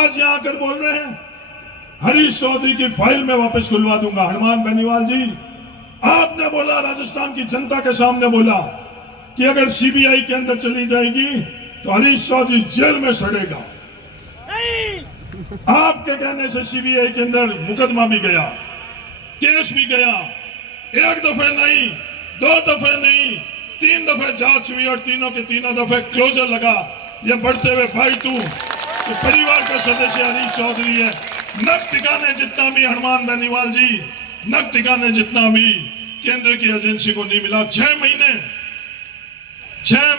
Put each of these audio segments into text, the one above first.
आज यहां आकर बोल रहे हैं हरीश चौधरी की फाइल में वापस खुलवा दूंगा। हनुमान बेनीवाल जी, आपने बोला, राजस्थान की जनता के सामने बोला कि अगर सीबीआई के अंदर चली जाएगी तो हरीश चौधरी जेल में सड़ेगा। आपके कहने से सीबीआई के अंदर मुकदमा भी गया, केस भी गया। एक दफे नहीं, दो दफे नहीं, 3 दफे जांच हुई और तीनों के तीनों दफे क्लोजर लगा। ये बढ़ते हुए भाई तू परिवार का सदस्य हरीश चौधरी है। नक टिकाने जितना भी हनुमान बेनीवाल जी, नक टिकाने जितना भी केंद्र की एजेंसी को नहीं मिला। 6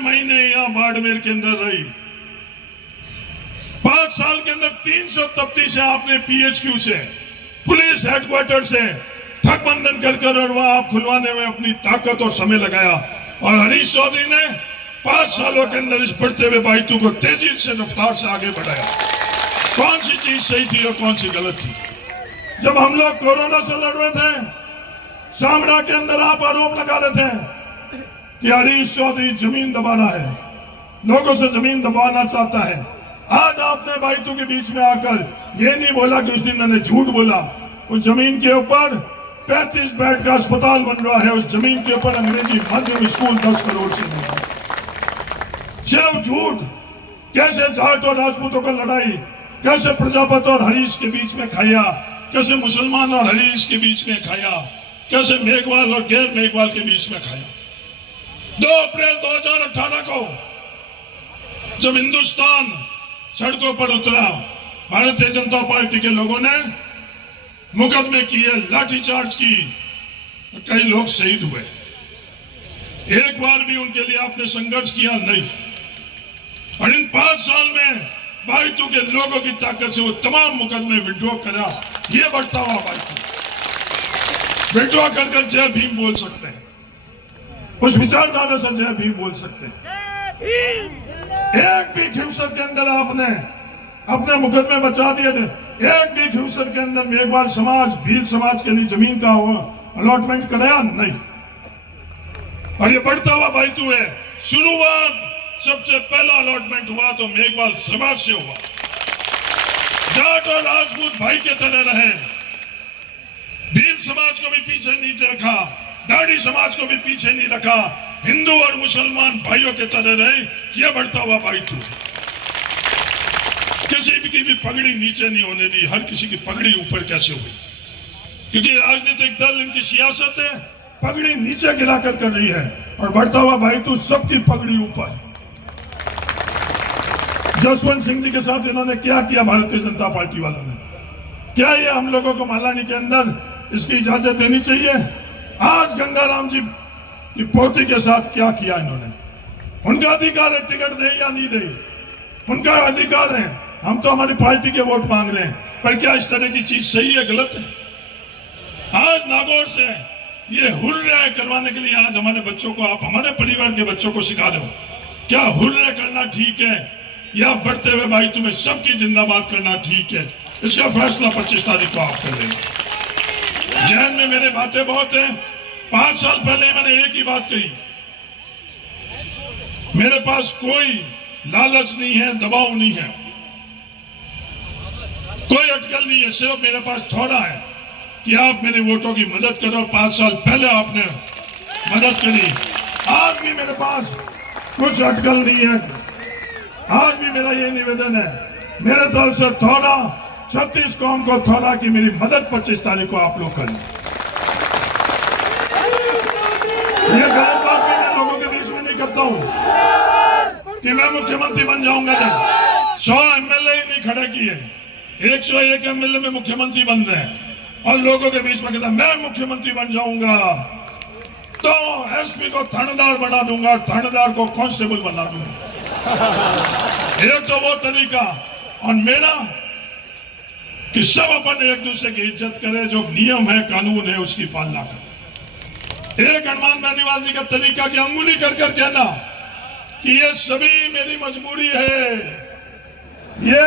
महीने यहां बाड़मेर के अंदर रही। 5 साल के अंदर 300 तफ्ती से आपने पीएचक्यू से, पुलिस हेडक्वार्टर से ठग बंधन कर और वहां आप खुलवाने में अपनी ताकत और समय लगाया। और हरीश चौधरी ने 5 सालों के अंदर इस बढ़ते हुए बाइतू को तेजी से, रफ्तार से आगे बढ़ाया। कौन सी चीज सही थी और कौन सी गलत थी? जब हम लोग कोरोना से लड़ रहे थे, शामड़ा के अंदर आप आरोप लगा रहे थे कि हरीश चौधरी जमीन दबाना है, लोगों से जमीन दबाना चाहता है। आज आपने बाइतू के बीच में आकर ये नहीं बोला कि उस दिन मैंने झूठ बोला। उस जमीन के ऊपर 35 बेड का अस्पताल बन रहा है। उस जमीन के ऊपर अंग्रेजी माध्यम स्कूल 10 करोड़ से बना। सिर्फ झूठ। कैसे जाट और राजपूतों का लड़ाई, कैसे प्रजापत और हरीश के बीच में खाया, कैसे मुसलमान और हरीश के बीच में खाया, कैसे मेघवाल और गैर मेघवाल के बीच में खाया। 2 अप्रैल 2018 को जब हिंदुस्तान सड़कों पर उतरा, भारतीय जनता पार्टी के लोगों ने मुकदमे किए, लाठीचार्ज की, कई लोग शहीद हुए। एक बार भी उनके लिए आपने संघर्ष किया नहीं। और इन 5 साल में बाइतू के लोगों की ताकत से वो तमाम मुकदमे विड्रॉ करा। ये बढ़ता हुआ बाइतू विड्रॉ कर जय भीम बोल सकते हैं, उस विचारधारा से जय भीम बोल सकते हैं। एक भी खिवसर के अंदर आपने अपने मुकदमे बचा दिए थे। एक भी खिवसर के अंदर मेघवाल समाज, भील समाज के लिए जमीन का अलॉटमेंट कराया नहीं। और ये बढ़ता हुआ बाइतू है। शुरुआत सबसे पहला अलॉटमेंट हुआ तो मेघवाल समाज से हुआ। जाट और राजपूत भाई के तरह रहे, भील समाज को भी पीछे नहीं रखा, दाढ़ी समाज को भी पीछे नहीं रखा, हिंदू और मुसलमान भाइयों के तरह रहे। यह बढ़ता हुआ बाइतू। किसी की भी पगड़ी नीचे नहीं होने दी। हर किसी की पगड़ी ऊपर कैसे हुई? क्योंकि राजनीतिक दल, इनकी सियासत है, पगड़ी नीचे गिराकर कर रही है। और बढ़ता हुआ बाइतू सबकी पगड़ी ऊपर। जसवंत सिंह जी के साथ इन्होंने क्या किया? भारतीय जनता पार्टी वालों ने क्या ये हम लोगों को मालानी के अंदर इसकी इजाजत देनी चाहिए? आज गंगाराम जी की पोती के साथ क्या किया इन्होंने? उनका अधिकार है टिकट दे या नहीं दे, उनका अधिकार है। हम तो हमारी पार्टी के वोट मांग रहे हैं, पर क्या इस तरह की चीज सही है, गलत है? आज नागौर से ये हुर्रे करवाने के लिए आज हमारे बच्चों को, आप हमारे परिवार के बच्चों को सिखा दो क्या हुर्रे करना ठीक है या बढ़ते हुए भाई तुम्हें सबकी जिंदाबाद करना ठीक है। इसका फैसला 25 तारीख को आप कर लेंगे। जैन में मेरे बातें बहुत हैं। 5 साल पहले मैंने एक ही बात कही, मेरे पास कोई लालच नहीं है, दबाव नहीं है, कोई अटकल नहीं है। सिर्फ मेरे पास थोड़ा है कि आप मेरे वोटों की मदद करो। 5 साल पहले आपने मदद करी। आज भी मेरे पास कुछ अटकल नहीं है। आज भी मेरा ये निवेदन है, मेरे तरफ से थोड़ा 36 कौम को थोड़ा कि मेरी मदद 25 तारीख को आप लोग करें। ये गलत बात मैं लोगों के बीच में नहीं करता हूं कि मैं मुख्यमंत्री बन जाऊंगा। जब 100 एमएलए ही नहीं खड़े किए, 101 एमएलए में मुख्यमंत्री बन रहे हैं और लोगों के बीच में कहता मैं मुख्यमंत्री बन जाऊंगा तो एसपी को थानेदार बना दूंगा, थानेदार को कांस्टेबल बना दूंगा। एक तो वो तरीका, और मेरा कि सब अपन एक दूसरे की इज्जत करे, जो नियम है, कानून है, उसकी पालना करे। एक हनुमान बेनीवाल जी का तरीका कि अंगुली कर कर कहना कि ये सभी मेरी मजबूरी है, ये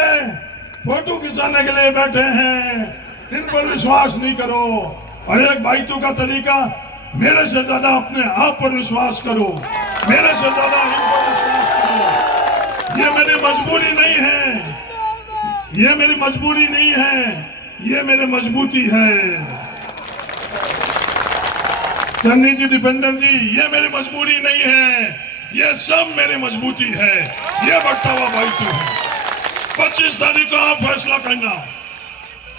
फोटो खिंचाने के लिए बैठे हैं, इन पर विश्वास नहीं करो। और एक बाइतू का तरीका, मेरे से ज्यादा अपने आप पर विश्वास करो, मेरे से ज्यादा इन पर विश्वास करो। ये मेरी मजबूरी नहीं है, ये मेरी मजबूरी नहीं है, ये मेरी मजबूती है। चन्नी जी, दीपेंद्र जी, ये मेरी मजबूरी नहीं है, ये सब मेरी मजबूती है। ये बढ़ता हुआ भाई तू है। 25 तारीख को आप फैसला करना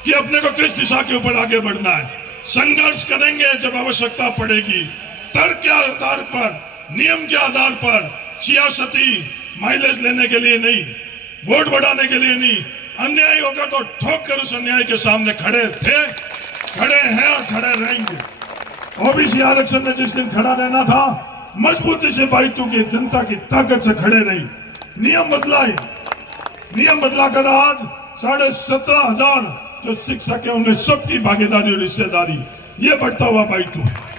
कि अपने को किस दिशा के ऊपर आगे बढ़ना है। संघर्ष करेंगे जब आवश्यकता पड़ेगी, तर्क के आधार पर, नियम के आधार पर, सियासती माइलेज लेने के लिए नहीं, वोट बढ़ाने के लिए नहीं। अन्याय होगा तो ठोक कर उस अन्याय के सामने खड़े थे, खड़े हैं और खड़े रहेंगे। ओबीसी आरक्षण में जिस दिन खड़ा रहना था, मजबूती से बाइटू की जनता की ताकत से खड़े नहीं। नियम बदलाए, नियम बदलाकर आज 17,500 जो शिक्षक है उनमें सबकी भागीदारी और हिस्सेदारी, ये बढ़ता हुआ बाइटू है।